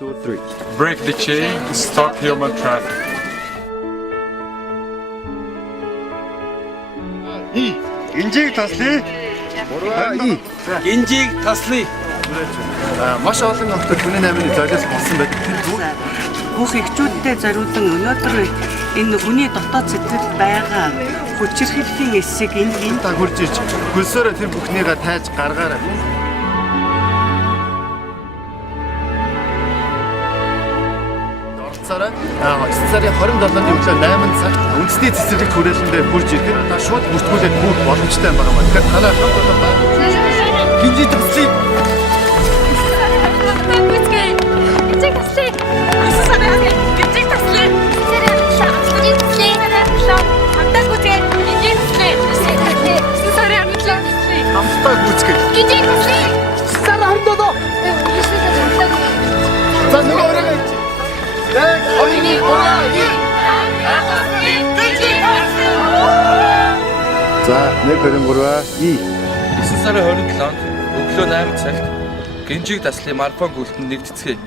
2, 3. Break the chain, stop human traffic. Инжиг таслая. И. Гинжиг таслая. Маш олон нөхдөд хүний наймын золиос болсон байдаг. Тэр зүгээр Бүх эхчүүдтэй зориулсан өнөөдөр энэ хүний дотоод сэтгэл байгаа хүчирхийллийн эсийг энэ та хурж ич хөлсөөрөө тэр бүхнийгээ тайж гаргаарай. Орцороо сарын 27-ны өглөө 8 цагт үндэсний цэцэрлэг хүрээлэндээ хурж ирэх. Та шууд бүртгүүлээд бүх боломжтой байгаа маа. Тэгэхээр танаа хамт олон байна. Гинжиг таслая. Хамтдаа гүйцэтгэе. За нэг өөрөө гэж. Яг хоёрын ураа. За нэг хоёрын гурваа. 9 сарын 27-нд өглөө 8 цагт Гинжиг таслын марафон гүйлтэнд нэгтгэцгээе.